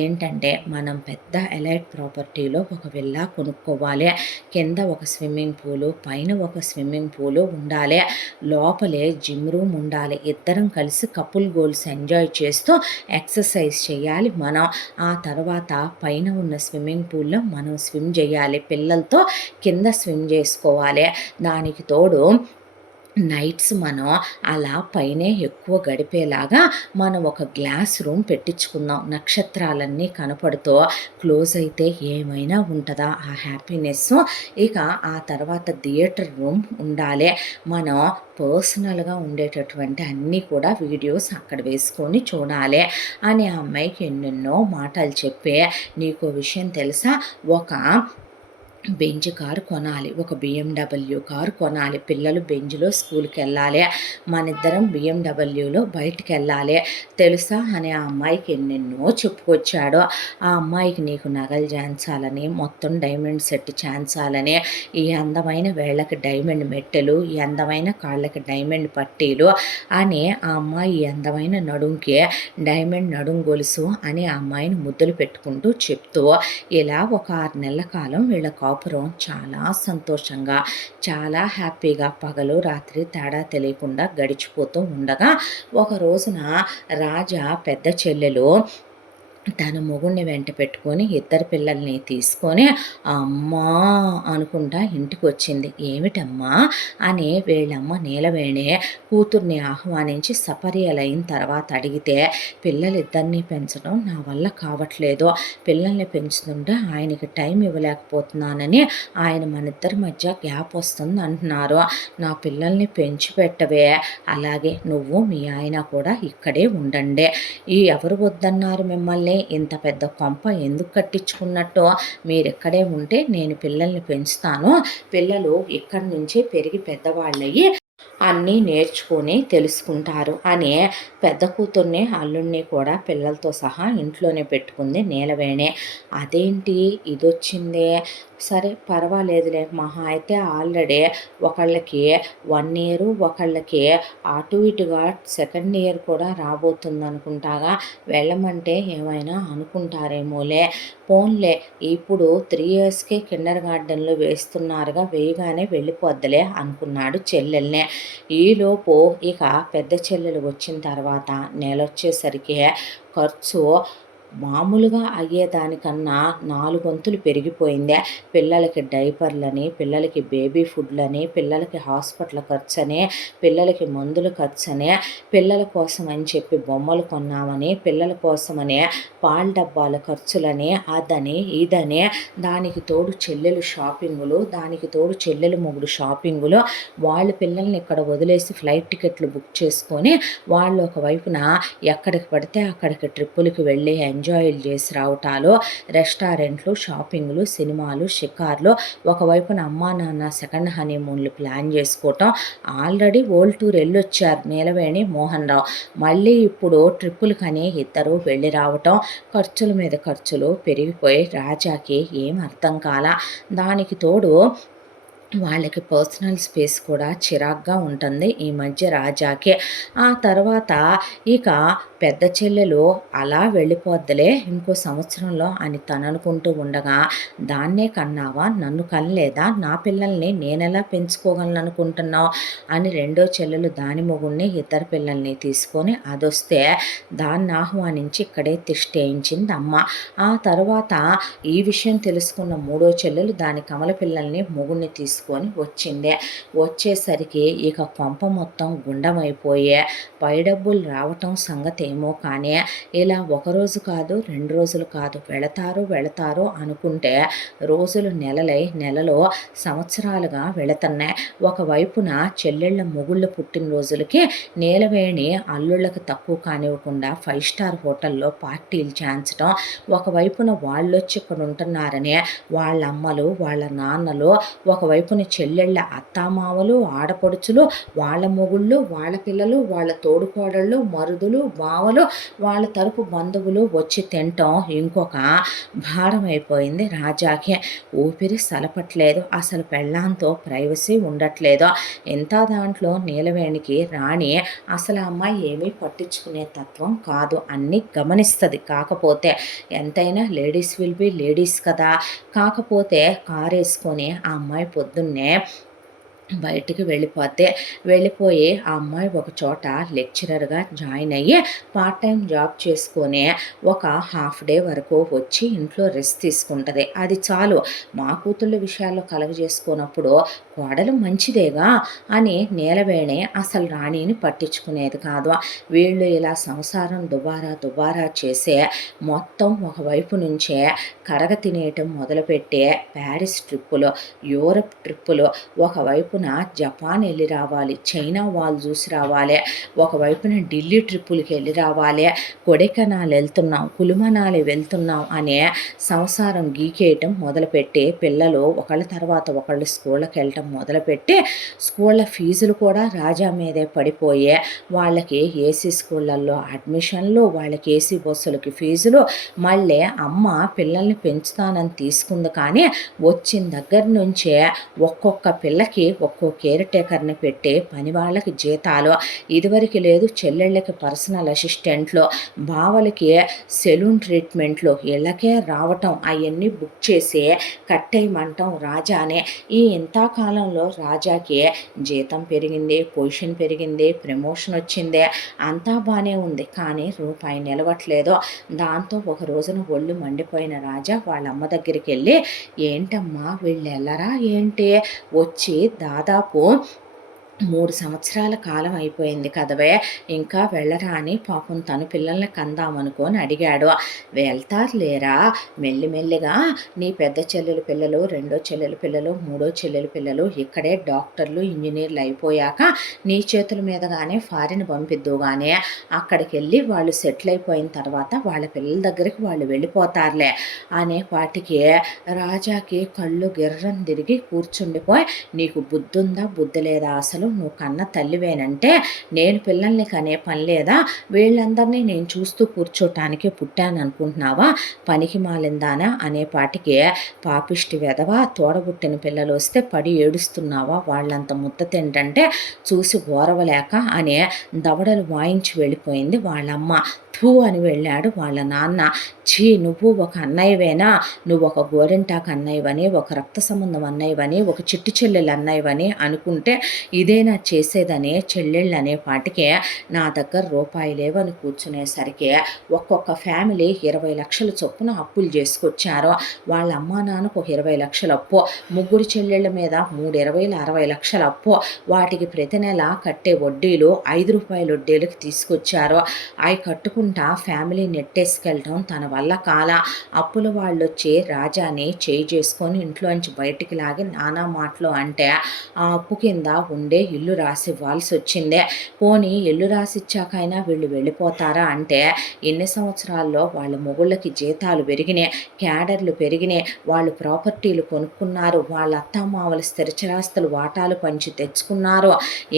ఏంటంటే మనం పెద్ద ఎలైట్ ప్రాపర్టీలో ఒక విల్లా కొనుక్కోవాలి, కింద ఒక స్విమ్మింగ్ పూలు పైన ఒక స్విమ్మింగ్ పూలు ఉండాలి, లోపలే జిమ్ రూమ్ ఉండాలి, ఇద్దరం కలిసి కపుల్ గోల్స్ ఎంజాయ్ చేస్తూ ఎక్సర్సైజ్ చేయాలి మనం. ఆ తర్వాత పైన ఉన్న స్విమ్మింగ్ పూల్లో మనం స్విమ్ చేయాలి, పిల్లలతో కింద స్విమ్ చేసుకోవాలి. దానికి తోడు నైట్స్ మనం అలా పైనే ఎక్కువ గడిపేలాగా మనం ఒక గ్లాస్ రూమ్ పెట్టించుకుందాం, నక్షత్రాలన్నీ కనపడుతూ క్లోజ్ అయితే ఏమైనా ఉంటుందా ఆ హ్యాపీనెస్. ఇక ఆ తర్వాత థియేటర్ రూమ్ ఉండాలి, మనం పర్సనల్గా ఉండేటటువంటి అన్నీ కూడా వీడియోస్ అక్కడ వేసుకొని చూడాలి అని ఆ అమ్మాయికి ఎన్నెన్నో మాటలు చెప్పి, నీకు విషయం తెలుసా, ఒక బెంజ్ కారు కొనాలి, ఒక బిఎండబ్ల్యూ కారు కొనాలి, పిల్లలు బెంజ్లో స్కూల్కి వెళ్ళాలి, మనిద్దరం బిఎండబ్ల్యూలో బయటికి వెళ్ళాలి తెలుసా అని ఆ అమ్మాయికి ఎన్నెన్నో చెప్పుకొచ్చాడు. ఆ అమ్మాయికి నీకు నగలు చేయించాలని, మొత్తం డైమండ్ సెట్ చేయించాలని, ఈ అందమైన వేళ్ళకి డైమండ్ మెట్టెలు, ఈ అందమైన కాళ్ళకి డైమండ్ పట్టీలు అని ఆ అమ్మాయి ఈ అందమైన నడుంకి డైమండ్ నడుం గొలుసు అని ఆ అమ్మాయిని ముద్దులు పెట్టుకుంటూ చెప్తూ ఇలా ఒక 6 నెలల కాలం వీళ్ళ కాపురం చాలా సంతోషంగా చాలా హ్యాపీగా పగలు రాత్రి తేడా తెలియకుండా గడిచిపోతూ ఉండగా ఒక రోజున రాజా పెద్ద చెల్లెలు తన మొగుడిని వెంట పెట్టుకొని ఇద్దరు పిల్లల్ని తీసుకొని అమ్మా అనుకుంటా ఇంటికి వచ్చింది. ఏమిటమ్మా అని వీళ్ళమ్మ నీలవేణి కూతుర్ని ఆహ్వానించి సపర్యలైన తర్వాత అడిగితే, పిల్లలిద్దరినీ పెంచడం నా వల్ల కావట్లేదు, పిల్లల్ని పెంచుతుంటే ఆయనకి టైం ఇవ్వలేకపోతున్నానని ఆయన మనిద్దరి మధ్య గ్యాప్ వస్తుంది అంటున్నారు. నా పిల్లల్ని పెంచి పెట్టవే, అలాగే నువ్వు మీ ఆయన కూడా ఇక్కడే ఉండండి, ఈ ఎవరు వద్దన్నారు మిమ్మల్ని, ఇంత పెద్ద కొంప ఎందుకు కట్టించుకున్నట్టు, మీరెక్కడే ఉంటే నేను పిల్లల్ని పెంచుతాను, పిల్లలు ఇక్కడి నుంచి పెరిగి పెద్దవాళ్ళయ్యి అన్నీ నేర్చుకొని తెలుసుకుంటారు అని పెద్ద కూతుర్ని అల్లుడిని కూడా పిల్లలతో సహా ఇంట్లోనే పెట్టుకుంది నీలవేణి. అదేంటి ఇదొచ్చిందే, సరే పర్వాలేదులే, మహా అయితే ఆల్రెడీ ఒకళ్ళకి 1 ఇయర్ ఒకళ్ళకి అటు ఇటుగా సెకండ్ ఇయర్ కూడా రాబోతుంది అనుకుంటాగా, వెళ్ళమంటే ఏమైనా అనుకుంటారేమోలే, పోన్లే ఇప్పుడు 3 ఇయర్స్కే కిండర్ గార్డెన్లో వేస్తున్నారుగా, వేయగానే వెళ్ళిపోద్దులే అనుకున్నాడు చెల్లెల్నే. ఈలోపు ఇక పెద్ద చెల్లెలు వచ్చిన తర్వాత నెలొచ్చేసరికి ఖర్చు మామూలుగా అయ్యేదానికన్నా 4 వంతులు పెరిగిపోయిందే. పిల్లలకి డైపర్లని, పిల్లలకి బేబీ ఫుడ్లని, పిల్లలకి హాస్పిటల్ ఖర్చని, పిల్లలకి మందుల ఖర్చని, పిల్లల కోసం అని చెప్పి బొమ్మలు కొన్నామని, పిల్లల కోసమని పాల డబ్బాల ఖర్చులని, అదని ఇదని, దానికి తోడు చెల్లెలు షాపింగులు, దానికి తోడు చెల్లెలు మొగుడు షాపింగులు, వాళ్ళ పిల్లల్ని ఇక్కడ వదిలేసి ఫ్లైట్ టికెట్లు బుక్ చేసుకొని వాళ్ళు ఒకవైపున ఎక్కడికి పడితే అక్కడికి ట్రిప్పులకి వెళ్ళి ఎంజాయ్లు చేసి రావటాలు, రెస్టారెంట్లు, షాపింగ్లు, సినిమాలు, షికార్లు, ఒకవైపున అమ్మా నాన్న సెకండ్ హనీమూన్లు ప్లాన్ చేసుకోవటం. ఆల్రెడీ వరల్డ్ టూర్ వెళ్ళొచ్చారు నీలవేణి మోహన్ రావు, మళ్ళీ ఇప్పుడు ట్రిప్పులకని ఇద్దరు వెళ్ళి రావటం, ఖర్చుల మీద ఖర్చులు పెరిగిపోయి రాజాకి ఏం అర్థం కాల. దానికి తోడు వాళ్ళకి పర్సనల్ స్పేస్ కూడా చిరాగ్గా ఉంటుంది ఈ మధ్య రాజాకి. ఆ తర్వాత ఇక పెద్ద చెల్లెలు అలా వెళ్ళిపోద్దులే ఇంకో సంవత్సరంలో అని తను అనుకుంటూ ఉండగా, దాన్నే కన్నావా, నన్ను కనలేదా, నా పిల్లల్ని నేనెలా పెంచుకోగలను అనుకుంటున్నావు అని రెండో చెల్లెలు దాని మొగుడిని ఇద్దరు పిల్లల్ని తీసుకొని అదొస్తే దాన్ని ఆహ్వానించి ఇక్కడే తిష్టేయించింది అమ్మ. ఆ తర్వాత ఈ విషయం తెలుసుకున్న మూడో చెల్లెలు దాని కమల పిల్లల్ని మొగుడిని తీసుకొని తీసుకొని వచ్చింది. వచ్చేసరికి ఇక కొంప మొత్తం గుండమైపోయే పై డబ్బులు రావటం సంగతేమో కానీ ఇలా ఒకరోజు కాదు 2 రోజులు కాదు వెళతారు అనుకుంటే రోజులు నెలలు సంవత్సరాలుగా వెళుతున్నాయి. ఒకవైపున చెల్లెళ్ళ మొగుళ్ళ పుట్టినరోజులకి నీలవేణి అల్లుళ్ళకి తక్కువ కానివ్వకుండా 5 స్టార్ హోటల్లో పార్టీలు చేయించడం, ఒకవైపున వాళ్ళొచ్చి ఇక్కడ ఉంటున్నారని వాళ్ళ అమ్మలు వాళ్ళ నాన్నలు, ఒకవైపున చెల్లెళ్ళ అత్తామామలు ఆడపడుచులు వాళ్ళ మొగుళ్ళు వాళ్ళ పిల్లలు వాళ్ళ తోడుకోడళ్ళు మరుదులు బావలు వాళ్ళ తరపు బంధువులు వచ్చి తినటం ఇంకొక భారం అయిపోయింది రాజాకి. ఊపిరి సలపట్లేదు, అసలు పెళ్ళాంతో ప్రైవసీ ఉండట్లేదు. ఇంత దాంట్లో నీలవేణికి రాణి అసలు అమ్మాయి ఏమీ పట్టించుకునే తత్వం కాదు, అన్నీ గమనిస్తుంది. కాకపోతే ఎంతైనా లేడీస్ విల్ బి లేడీస్ కదా. కాకపోతే కారు వేసుకొని ఆ అమ్మాయి పొద్దున్నే బయటికి వెళ్ళిపోయి ఆ అమ్మాయి ఒక చోట లెక్చరర్గా జాయిన్ అయ్యి పార్ట్ టైం జాబ్ చేసుకొని ఒక హాఫ్ డే వరకు వచ్చి ఇంట్లో రెస్ట్ తీసుకుంటుంది. అది చాలు. మా కూతుళ్ళ విషయాల్లో కలగజేసుకున్నప్పుడు కోడలు మంచిదేగా అని నీలవేణి అసలు రాణిని పట్టించుకునేది కాదు. వీళ్ళు ఇలా సంసారం దుబారా చేసే మొత్తం ఒకవైపు నుంచే కరగ తినేయటం మొదలుపెట్టే ప్యారిస్ ట్రిప్పులు, యూరప్ ట్రిప్పులు, ఒకవైపున జపాన్ వెళ్ళి రావాలి, చైనా వాళ్ళు చూసి రావాలి, ఒకవైపున ఢిల్లీ ట్రిప్పులకి వెళ్ళి రావాలి, కొడైకెనాల్ వెళ్తున్నాం, కులుమనాలి వెళ్తున్నాం అనే సంసారం గీకేయటం మొదలుపెట్టి పిల్లలు ఒకళ్ళ తర్వాత ఒకళ్ళు స్కూళ్ళకి వెళ్ళటం మొదలుపెట్టి స్కూళ్ళ ఫీజులు కూడా రాజా మీదే పడిపోయే వాళ్ళకి ఏసీ స్కూళ్ళల్లో అడ్మిషన్లు, వాళ్ళకి ఏసీ బస్సులకి ఫీజులు. మళ్ళీ అమ్మ పిల్లల్ని పెంచుతానని తీసుకుంది కానీ వచ్చిన దగ్గర నుంచే ఒక్కొక్క పిల్లకి ఒక్కో కేర్ టేకర్ని పెట్టి పని వాళ్ళకి జీతాలు. ఇదివరకు లేదు, చెల్లెళ్ళకి పర్సనల్ అసిస్టెంట్లు, బావలకి సెలూన్ ట్రీట్మెంట్లు, ఇళ్ళకే రావటం అవన్నీ బుక్ చేసి కట్టేయమంటాం రాజానే. ఈ ఇంతకాలంలో రాజాకి జీతం పెరిగింది, పొజిషన్ పెరిగింది, ప్రమోషన్ వచ్చింది, అంతా బాగానే ఉంది. కానీ రూపాయి నిలవట్లేదు. దాంతో ఒక రోజున ఒళ్ళు మండిపోయిన రాజా వాళ్ళ అమ్మ దగ్గరికి వెళ్ళి, ఏంటమ్మా వీళ్ళు వెళ్ళరా ఏంటి, వచ్చి దాదాపు 3 సంవత్సరాల కాలం అయిపోయింది కదవే, ఇంకా వెళ్ళరా అని పాపం తను పిల్లల్ని కందామనుకొని అడిగాడు. వెళ్తారు లేరా, మెల్లిమెల్లిగా నీ పెద్ద చెల్లెలు పిల్లలు, రెండో చెల్లెలు పిల్లలు, మూడో చెల్లెలు పిల్లలు ఇక్కడే డాక్టర్లు ఇంజనీర్లు అయిపోయాక నీ చేతుల మీదగానే ఫారిన్ పంపిద్దుగానే, అక్కడికి వెళ్ళి వాళ్ళు సెటిల్ అయిపోయిన తర్వాత వాళ్ళ పిల్లల దగ్గరికి వాళ్ళు వెళ్ళిపోతారులే అనే వాటికి రాజాకి కళ్ళు గిర్రం తిరిగి కూర్చుండిపోయి, నీకు బుద్ధుందా బుద్ధి లేదా, అసలు నువ్వు కన్న తల్లివేనంటే నేను పిల్లల్ని కనే పని లేదా, వీళ్ళందరినీ నేను చూస్తూ కూర్చోటానికి పుట్టాను అనుకుంటున్నావా, పనికి మాలిందానా అనేపాటికి పాపిష్టి వెధవా, తోడబుట్టిన పిల్లలు వస్తే పడి ఏడుస్తున్నావా, వాళ్ళంత ముద్ద తింటంటే చూసి ఓరవలేక అనే దవడలు వాయించి వెళ్ళిపోయింది వాళ్ళమ్మ. థూ అని వెళ్ళాడు వాళ్ళ నాన్న. ఛీ, నువ్వు ఒక అన్నయ్యవేనా, నువ్వు ఒక గోరింటాకు అన్నయ్యవని, ఒక రక్త సంబంధం అన్నయ్యవని, ఒక చిట్టు చెల్లెలు అన్నయ్యవని అనుకుంటే ఇదేనా చేసేదని చెల్లెళ్ళు అనే పాటికే నా దగ్గర రూపాయి లేవని కూర్చునేసరికి ఒక్కొక్క ఫ్యామిలీ 20 లక్షల చొప్పున అప్పులు చేసుకొచ్చారు. వాళ్ళ అమ్మా నాన్నకు ఒక 20 లక్షల అప్పు, ముగ్గురు చెల్లెళ్ళ మీద 3 లక్షల అప్పు, వాటికి ప్రతి నెల కట్టే వడ్డీలు 5 రూపాయల వడ్డీలకు తీసుకొచ్చారు. అవి కట్టుకుంటా ఫ్యామిలీ నెట్టేసుకెళ్ళటం తన వల్ల కాల. అప్పుల వాళ్ళు వచ్చి రాజాని చేయి చేసుకొని ఇంట్లోంచి బయటికి లాగి నానా మాటలు అంటే ఆ అప్పు కింద ఉండే ఇల్లు రాసి ఇవ్వాల్సి వచ్చిందే. పోనీ ఇల్లు రాసిచ్చాకైనా వీళ్ళు వెళ్ళిపోతారా అంటే ఎన్ని సంవత్సరాల్లో వాళ్ళ మొగుళ్ళకి జీతాలు పెరిగినాయి, క్యాడర్లు పెరిగినాయి, వాళ్ళు ప్రాపర్టీలు కొనుక్కున్నారు, వాళ్ళ అత్తమామల స్థిరచరాస్తులు వాటాలు పంచి తెచ్చుకున్నారు.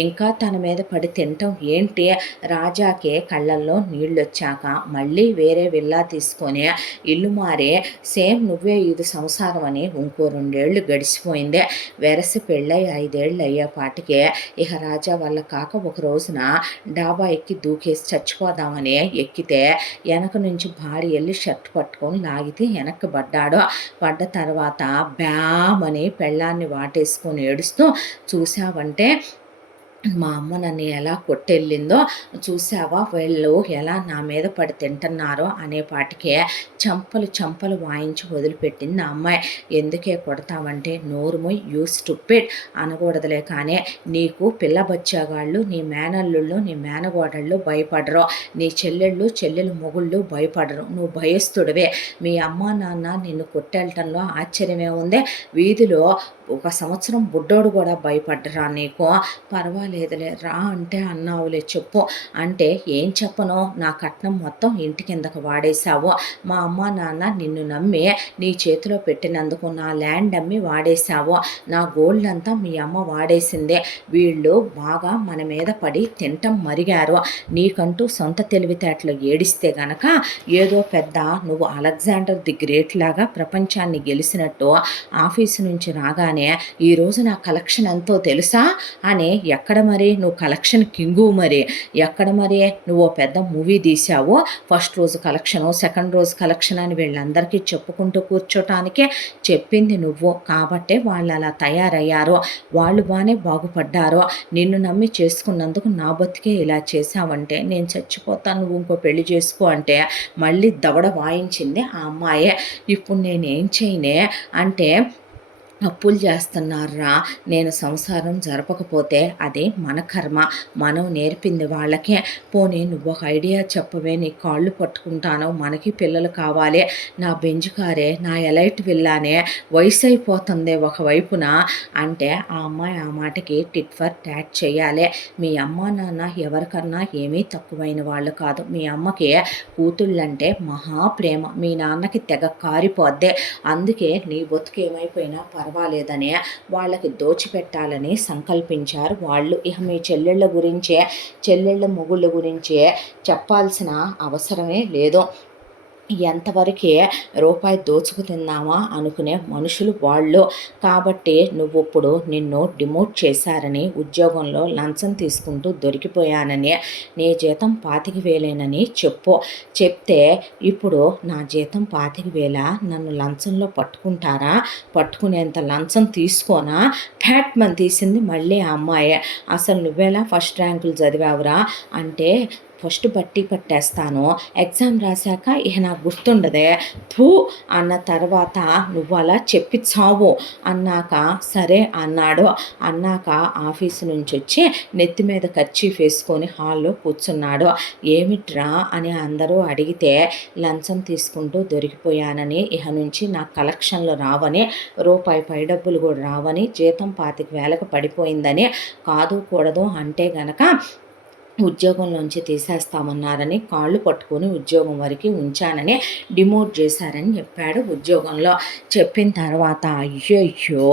ఇంకా తన మీద పడి తినటం ఏంటి. రాజాకే కళ్ళల్లో నీళ్ళు వచ్చాక మళ్ళీ వేరే విల్లా తీసుకొని ఇల్లు మారి సేమ్ నువ్వే ఇది సంసారం అని ఇంకో 2 ఏళ్ళు గడిచిపోయింది. వెరసి పెళ్ళై 5 ఏళ్ళు అయ్యేపాటికే ఇక రాజా వల్ల కాక ఒక రోజున డాబా ఎక్కి దూకేసి చచ్చిపోదామని ఎక్కితే వెనక నుంచి భార్య వెళ్ళి షర్ట్ పట్టుకొని లాగితే వెనక్కి పడ్డ తర్వాత బ్యామని పెళ్ళాన్ని వాటేసుకొని ఏడుస్తూ, చూసావంటే మా అమ్మ నన్ను ఎలా కొట్టెళ్ళిందో చూసావా, వీళ్ళు ఎలా నా మీద పడి తింటున్నారో అనేపాటికే చంపలు చంపలు వాయించి వదిలిపెట్టింది నా అమ్మాయి. ఎందుకే కొడతావంటే, నోరు మొయ్, యూ స్టూపిడ్ అనకూడదులే, కానీ నీకు పిల్ల బచ్చాగాళ్ళు, నీ మేనల్లుళ్ళు, నీ మేనగోడళ్ళు భయపడరు, నీ చెల్లెలు మొగుళ్ళు భయపడరు, నువ్వు భయస్థుడివే. మీ అమ్మ నాన్న నిన్ను కొట్టెళ్ళటంలో ఆశ్చర్యమే ఉంది. వీధిలో 1 సంవత్సరం బుడ్డోడు కూడా భయపడ్డరా నీకు? పర్వాలేదులే, రా అంటే అన్నావులే, చెప్పు అంటే ఏం చెప్పను, నా కట్నం మొత్తం ఇంటి కిందకు వాడేశావు. మా అమ్మ నాన్న నిన్ను నమ్మి నీ చేతిలో పెట్టినందుకు నా ల్యాండ్ అమ్మి వాడేశావు. నా గోల్డ్ అంతా మీ అమ్మ వాడేసిందే. వీళ్ళు బాగా మన మీద పడి తింటం మరిగారు. నీకంటూ సొంత తెలివితేటలు ఏడిస్తే గనక ఏదో పెద్ద నువ్వు అలెగ్జాండర్ ది గ్రేట్ లాగా ప్రపంచాన్ని గెలిచినట్టు ఆఫీసు నుంచి రాగానే ఈరోజు నా కలెక్షన్ ఎంతో తెలుసా అని, ఎక్కడ మరి నువ్వు కలెక్షన్ కింగు, మరి ఎక్కడ మరి నువ్వు పెద్ద మూవీ తీసావు, ఫస్ట్ రోజు కలెక్షను, సెకండ్ రోజు కలెక్షన్ అని వీళ్ళందరికీ చెప్పుకుంటూ కూర్చోటానికే చెప్పింది నువ్వు. కాబట్టే వాళ్ళు అలా తయారయ్యారు, వాళ్ళు బాగానే బాగుపడ్డారు. నిన్ను నమ్మి చేసుకున్నందుకు నా బతికే ఇలా చేశావంటే నేను చచ్చిపోతాను, నువ్వు ఇంకో పెళ్లి చేసుకో అంటే మళ్ళీ దవడ వాయించింది ఆ అమ్మాయే. ఇప్పుడు నేనేం చేయనే అంటే, అప్పులు చేస్తున్నారా, నేను సంసారం జరపకపోతే అది మన కర్మ, మనం నేర్పింది వాళ్ళకే. పోనీ నువ్వు ఒక ఐడియా చెప్పవే, నీ కాళ్ళు పట్టుకుంటాను, మనకి పిల్లలు కావాలి, నా బెంజ్ కారే, నా ఎలైట్ విల్లానే వయసు అయిపోతుంది ఒకవైపున అంటే, ఆ అమ్మాయి ఆ మాటకి టిట్ ఫర్ టాట్ చేయాలి. మీ అమ్మ నాన్న ఎవరికన్నా ఏమీ తక్కువైన వాళ్ళు కాదు. మీ అమ్మకి కూతుళ్ళంటే మహాప్రేమ, మీ నాన్నకి తెగ కారిపోద్దే. అందుకే నీ బతుకు ఏమైపోయినా పర్వాలేదని వాళ్ళకి దోచిపెట్టాలని సంకల్పించారు వాళ్ళు. ఇక మీ చెల్లెళ్ళ మొగుళ్ళ గురించే చెప్పాల్సిన అవసరమే లేదు. ఎంతవరకే రూపాయి దోచుకు తిందామా అనుకునే మనుషులు వాళ్ళు. కాబట్టి నువ్వు ఇప్పుడు నిన్ను డిమోట్ చేశారని, ఉద్యోగంలో లంచం తీసుకుంటూ దొరికిపోయానని, నీ జీతం 25,000 చెప్పు. చెప్తే ఇప్పుడు నా జీతం 25,000, నన్ను లంచంలో పట్టుకుంటారా, పట్టుకునేంత లంచం తీసుకోనా, ఫ్యాట్మన్ తీసింది మళ్ళీ ఆ అమ్మాయే. అసలు నువ్వెలా ఫస్ట్ ర్యాంకులు చదివావురా అంటే, ఫస్ట్ బట్టి పట్టేస్తాను, ఎగ్జామ్ రాశాక ఇక నాకు గుర్తుండదే థూ అన్న తర్వాత నువ్వు అలా చెప్పి చావు అన్నాక సరే అన్నాడు. అన్నాక ఆఫీసు నుంచి వచ్చి నెత్తి మీద కర్చీఫ్ వేసుకొని హాల్లో కూర్చున్నాడు. ఏమిట్రా అని అందరూ అడిగితే, లంచం తీసుకుంటూ దొరికిపోయానని, ఇక నుంచి నా కలెక్షన్లు రావని, రూపాయి పై డబ్బులు కూడా రావని, జీతం 25,000 పడిపోయిందని, కాదు కూడదు అంటే గనక ఉద్యోగంలోంచి తీసేస్తామన్నారని, కాళ్ళు పట్టుకొని ఉద్యోగం వరకు ఉంచానని డిమోట్ చేశారని చెప్పాడు ఉద్యోగంలో. చెప్పిన తర్వాత అయ్యయ్యో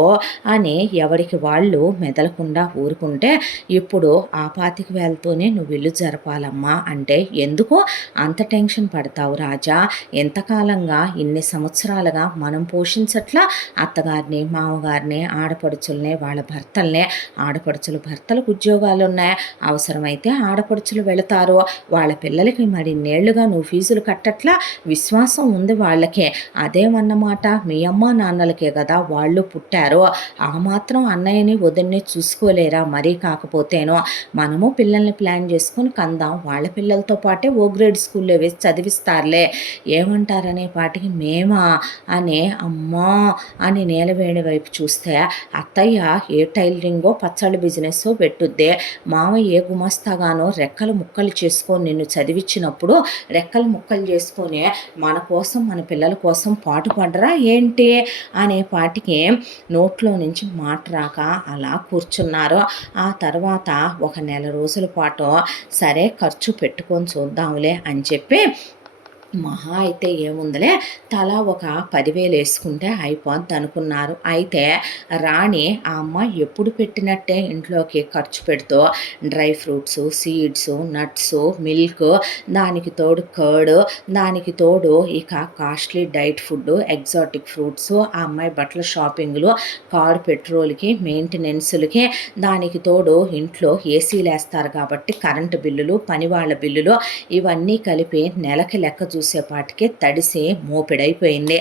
అని ఎవరికి వాళ్ళు మెదలకుండా ఊరుకుంటే, ఇప్పుడు ఆ 25,000తోనే నువ్వు ఇల్లు జరపాలమ్మా అంటే, ఎందుకు అంత టెన్షన్ పడతావు రాజా, ఎంతకాలంగా ఇన్ని సంవత్సరాలుగా మనం పోషించట్లా అత్తగారిని, మామగారిని, ఆడపడుచుల్ని, వాళ్ళ భర్తల్ని. ఆడపడుచులు భర్తలకు ఉద్యోగాలు ఉన్నాయి, అవసరమైతే ఆడపడుచులు వెళతారు, వాళ్ళ పిల్లలకి మరి నేళ్లుగా నువ్వు ఫీజులు కట్టట్లా, విశ్వాసం ఉంది వాళ్ళకే. అదేమన్నమాట, మీ అమ్మ నాన్నలకే కదా వాళ్ళు పుట్టారు, ఆ మాత్రం అన్నయ్యని వదిన్ని చూసుకోలేరా? మరీ కాకపోతేనో మనము పిల్లల్ని ప్లాన్ చేసుకొని కందాం, వాళ్ళ పిల్లలతో పాటే ఓ గ్రేడ్ స్కూల్లో వేసి చదివిస్తారులే, ఏమంటారనే పాటికి మేమా అని అమ్మా అని నీలవేణి వైపు చూస్తే, అత్తయ్య ఏ టైలరింగో పచ్చళ్ళ బిజినెస్ పెట్టుద్దే, మామ ఏ గుమస్తాగానో రెక్కలు ముక్కలు చేసుకొని నిన్ను చదివించినప్పుడు రెక్కలు ముక్కలు చేసుకొని మన కోసం మన పిల్లల కోసం పాటుపడరా ఏంటి అనే పాటికి నోట్లో నుంచి మాట రాక అలా కూర్చున్నారు. ఆ తర్వాత ఒక నెల రోజుల పాటు సరే ఖర్చు పెట్టుకొని చూద్దాంలే అని చెప్పి, మహా అయితే ఏముందిలే తలా ఒక 10,000 వేసుకుంటే అయిపోద్ది అనుకున్నారు. అయితే రాణి ఆ అమ్మ ఎప్పుడు పెట్టినట్టే ఇంట్లోకి ఖర్చు పెడుతూ dry fruits, seeds, nuts, milk, దానికి తోడు కర్డ్, దానికి తోడు ఇక costly diet food, exotic fruits, ఆ అమ్మాయి బట్టల షాపింగ్లు, కారు పెట్రోల్కి, మెయింటెనెన్స్లకి, దానికి తోడు ఇంట్లో ఏసీలు వేస్తారు కాబట్టి కరెంటు బిల్లులు, పనివాళ్ళ బిల్లులు, ఇవన్నీ కలిపి నెలకి లెక్క చూసేపాటికి తడిసి మోపిడైపోయింది.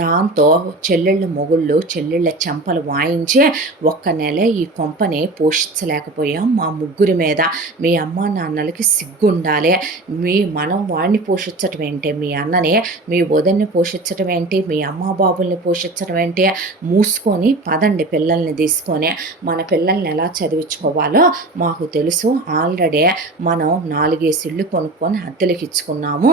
దాంతో చెల్లెళ్ళ చెంపలు వాయించి ఒక్క నెల ఈ కొంపని పోషించలేకపోయాం మా ముగ్గురి మీద. మీ అమ్మా నాన్నలకి సిగ్గుండాలి. మనం వాడిని పోషించటం ఏంటి, మీ అన్నని మీ వదిన్ని పోషించటం ఏంటి, మీ అమ్మా బాబుల్ని పోషించడం ఏంటి, మూసుకొని పదండి పిల్లల్ని తీసుకొని. మన పిల్లల్ని ఎలా చదివించుకోవాలో మాకు తెలుసు. ఆల్రెడీ మనం 4 ఇళ్ళు కొనుక్కొని అద్దెలకి ఇచ్చుకున్నాము.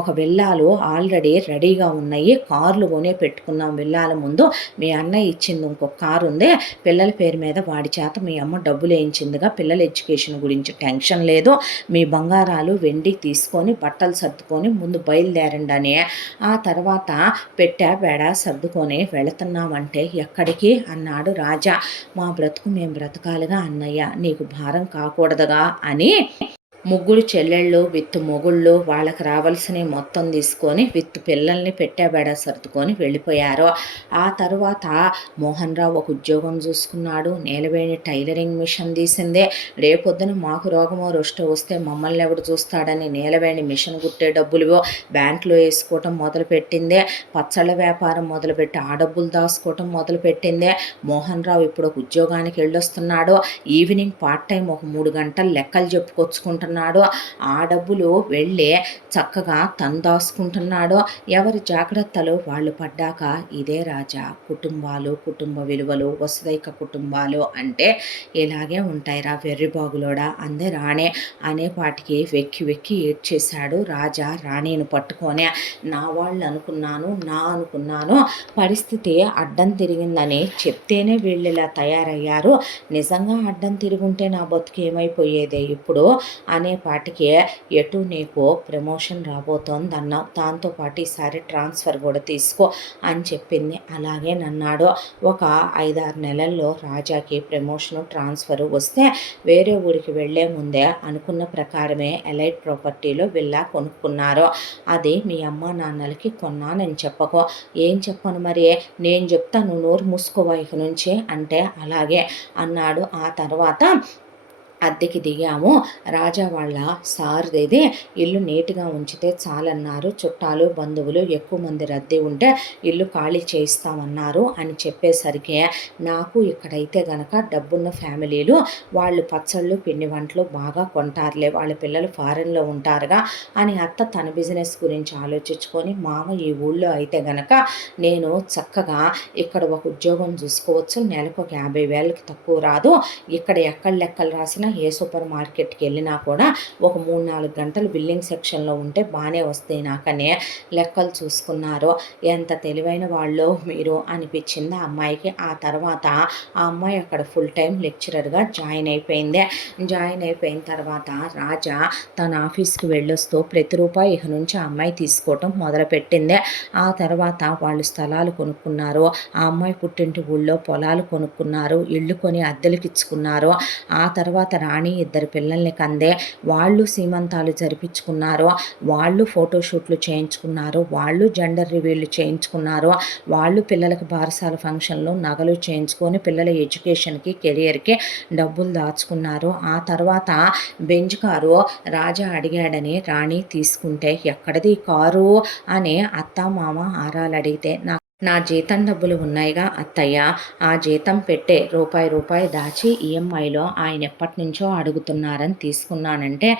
ఒక విల్లాలు ఆల్రెడీ రెడీగా ఉన్నాయి. కార్లు కొనే పెట్టుకున్నాం విల్లాల ముందు. మీ అన్నయ్య ఇచ్చింది ఇంకొక కారు ఉంది, పిల్లల పేరు మీద వాడి చేత మీ అమ్మ డబ్బులు వేయించిందిగా. పిల్లల ఎడ్యుకేషన్ గురించి టెన్షన్ లేదు. మీ బంగారాలు వెండి తీసుకొని బట్టలు సర్దుకొని ముందు బయలుదేరండి అని. ఆ తర్వాత పెట్టా బేడ సర్దుకొని వెళుతున్నామంటే ఎక్కడికి అన్నాడు రాజా. మా బ్రతుకు మేము బ్రతకాలిగా అన్నయ్య, నీకు భారం కాకూడదుగా అని ముగ్గురు చెల్లెళ్ళు విత్ మొగుళ్ళు వాళ్ళకి రావాల్సినవి మొత్తం తీసుకొని విత్ పిల్లల్ని పెట్టాబెడ సర్దుకొని వెళ్ళిపోయారు. ఆ తర్వాత మోహన్ రావు ఒక ఉద్యోగం చూసుకున్నాడు. నీలవేణి టైలరింగ్ మిషన్ తీసిందే. రేపొద్దున మాకు రోగమో రుష్టో వస్తే మమ్మల్ని ఎవడు చూస్తాడని నీలవేణి మిషన్ కుట్టే డబ్బులు బ్యాంకులో వేసుకోవటం మొదలుపెట్టిందే. పచ్చళ్ళ వ్యాపారం మొదలుపెట్టి ఆ డబ్బులు దాచుకోవటం మొదలుపెట్టిందే. మోహన్ రావు ఇప్పుడు ఒక ఉద్యోగానికి వెళ్ళొస్తున్నాడు. ఈవినింగ్ పార్ట్ టైం ఒక 3 గంటలు లెక్కలు చెప్పుకొచ్చుకుంటున్నాడు. ఆ డబ్బులు వెళ్ళి చక్కగా తను దాచుకుంటున్నాడు. ఎవరి జాగ్రత్తలు వాళ్ళు పడ్డాక ఇదే రాజా. కుటుంబాలు, కుటుంబ విలువలు, వసుదైక కుటుంబాలు అంటే ఇలాగే ఉంటాయిరా వెర్రిబాగులోడా అందే రాణి. అనేపాటికి వెక్కి వెక్కి ఏడ్చేశాడు రాజా రాణిని పట్టుకొని. నా వాళ్ళు అనుకున్నాను, పరిస్థితి అడ్డం తిరిగిందని చెప్తేనే వీళ్ళు ఇలా తయారయ్యారు. నిజంగా అడ్డం తిరుగుంటే నా బతుకు ఏమైపోయేదే ఇప్పుడు అనేపాటికి ఎటు నీకు ప్రమోషన్ రాబోతోంది అన్నావు, దాంతోపాటు ఈసారి ట్రాన్స్ఫర్ కూడా తీసుకో అని చెప్పింది. అలాగే నన్నాడు. ఒక 5-6 నెలల్లో రాజాకి ప్రమోషను ట్రాన్స్ఫర్ వస్తే వేరే ఊరికి వెళ్లే ముందే అనుకున్న ప్రకారమే ఎలైట్ ప్రాపర్టీలో విల్లా కొనుక్కున్నారు. అది మీ అమ్మా నాన్నలకి కొన్నానని చెప్పకో. ఏం చెప్పను మరి, నేను చెప్తాను, నోరు మూసుకోవా ఇక నుంచి అంటే అలాగే అన్నాడు. ఆ తర్వాత అద్దెకి దిగాము. రాజా వాళ్ళ సార్దేది ఇల్లు నీట్గా ఉంచితే చాలన్నారు. చుట్టాలు బంధువులు ఎక్కువ మంది రద్దీ ఉంటే ఇల్లు ఖాళీ చేయిస్తామన్నారు అని చెప్పేసరికి నాకు ఇక్కడైతే గనక డబ్బున్న ఫ్యామిలీలు వాళ్ళు పచ్చళ్ళు పిండి వంటలు బాగా కొంటారులే, వాళ్ళ పిల్లలు ఫారెన్లో ఉంటారుగా అని అత్త తన బిజినెస్ గురించి ఆలోచించుకొని, మామ ఈ ఊళ్ళో అయితే గనక నేను చక్కగా ఇక్కడ ఒక ఉద్యోగం చూసుకోవచ్చు, నెలకు ఒక 50,000కి తక్కువ రాదు, ఇక్కడ ఎక్కడ లెక్కలు రాసినా ఏ సూపర్ మార్కెట్కి వెళ్ళినా కూడా ఒక 3-4 గంటలు బిల్లింగ్ సెక్షన్లో ఉంటే బాగానే వస్తాయి నాకనే లెక్కలు చూసుకున్నారు. ఎంత తెలివైన వాళ్ళు మీరు అనిపించింది ఆ అమ్మాయికి. ఆ తర్వాత ఆ అమ్మాయి అక్కడ ఫుల్ టైం లెక్చరర్గా జాయిన్ అయిపోయింది. జాయిన్ అయిపోయిన తర్వాత రాజా తన ఆఫీస్కి వెళ్ళొస్తూ ప్రతి రూపాయి ఇక నుంచి ఆ అమ్మాయి తీసుకోవటం మొదలుపెట్టింది. ఆ తర్వాత వాళ్ళు స్థలాలు కొనుక్కున్నారు. ఆ అమ్మాయి పుట్టింటి ఊళ్ళో పొలాలు కొనుక్కున్నారు, ఇళ్ళు కొని అద్దెలకి ఇచ్చుకున్నారు. ఆ తర్వాత రాణి 2 పిల్లల్ని కందే. వాళ్ళు సీమంతాలు జరిపించుకున్నారు, వాళ్ళు ఫోటోషూట్లు చేయించుకున్నారు, వాళ్ళు జెండర్ రివీళ్ళు చేయించుకున్నారు, వాళ్ళు పిల్లలకు బారసాల ఫంక్షన్లు నగలు చేయించుకొని పిల్లల ఎడ్యుకేషన్కి కెరియర్కి డబ్బులు దాచుకున్నారు. ఆ తర్వాత బెంజ్ కారు రాజా అడిగాడని రాణి తీసుకుంటే ఎక్కడిది కారు అని అత్త మామ ఆరాలు అడిగితే నా జీతం డబ్బులు ఉన్నాయిగా అత్తయ్య, ఆ జీతం పెట్టే రూపాయి దాచి ఈఎంఐలో ఆయన ఎప్పటి నుంచో అడుగుతున్నారని తీసుకున్నానంటే,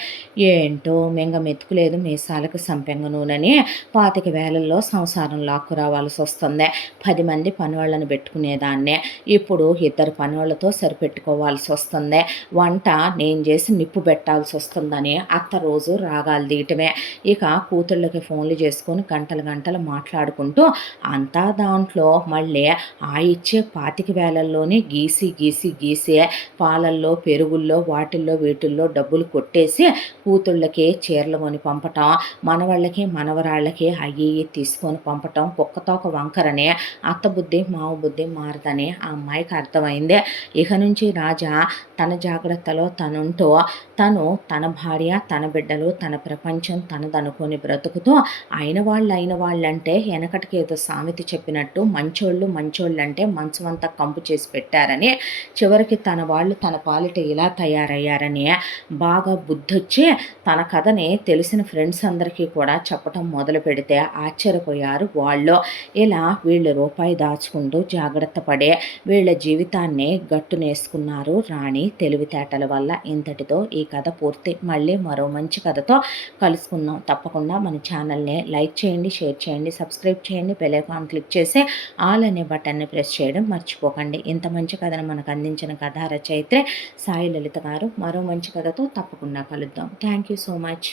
ఏంటో మెంగ మెతుకులేదు మీసాలకు సంపెంగ నూనెని 25,000లో సంసారం లాక్కు రావాల్సి వస్తుంది. 10 మంది పనివాళ్ళని పెట్టుకునేదాన్నే ఇప్పుడు 2 పనివాళ్ళతో సరిపెట్టుకోవాల్సి వస్తుంది. వంట నేను చేసి నిప్పు పెట్టాల్సి వస్తుందని అత్త రోజు రాగాలు తీయటమే. ఇక కూతుళ్ళకి ఫోన్లు చేసుకొని గంటలు మాట్లాడుకుంటూ అంతా దాంట్లో మళ్ళీ ఆ ఇచ్చే 25,000లోనే గీసి పాలల్లో పెరుగుల్లో వాటిల్లో వీటిల్లో డబ్బులు కొట్టేసి కూతుళ్ళకి చీరలు కొని పంపటం, మనవాళ్ళకి మనవరాళ్ళకి అయ్యి తీసుకొని పంపటం కుక్కతోక వంకరని అత్త బుద్ధి మావ బుద్ధి మారదని ఆ అమ్మాయికి అర్థమైంది. ఇక నుంచి రాజా తన జాగ్రత్తలో తనుంటూ తను తన భార్య తన బిడ్డలు తన ప్రపంచం తనదనుకొని బ్రతుకుతూ అయిన వాళ్ళంటే వెనకటికి ఏదో సామెత చెప్పినట్టు మంచోళ్ళు మంచోళ్ళంటే మంచమంతా కంపు చేసి పెట్టారని, చివరికి తన వాళ్ళు తన పాలిట ఇలా తయారయ్యారని బాగా బుద్ధొచ్చి తన కథని తెలిసిన ఫ్రెండ్స్ అందరికీ కూడా చెప్పటం మొదలు పెడితే ఆశ్చర్యపోయారు వాళ్ళు. ఇలా వీళ్ళు రూపాయి దాచుకుంటూ జాగ్రత్త పడే వీళ్ళ జీవితాన్ని గట్టునేసుకున్నారు రాణి తెలివితేటల వల్ల. ఇంతటితో ఈ కథ పూర్తి. మళ్ళీ మరో మంచి కథతో కలుసుకుందాం. తప్పకుండా మన ఛానల్ని లైక్ చేయండి, షేర్ చేయండి, సబ్స్క్రైబ్ చేయండి, బెల్ ఐకాన్ క్లిక్ చేసి ఆల్ అనే బటన్ని ప్రెస్ చేయడం మర్చిపోకండి. ఇంత మంచి కథను మనకు అందించిన కథా రచయిత్రి సాయి లలిత గారు. మరో మంచి కథతో తప్పకుండా కలుద్దాం. Thank you so much.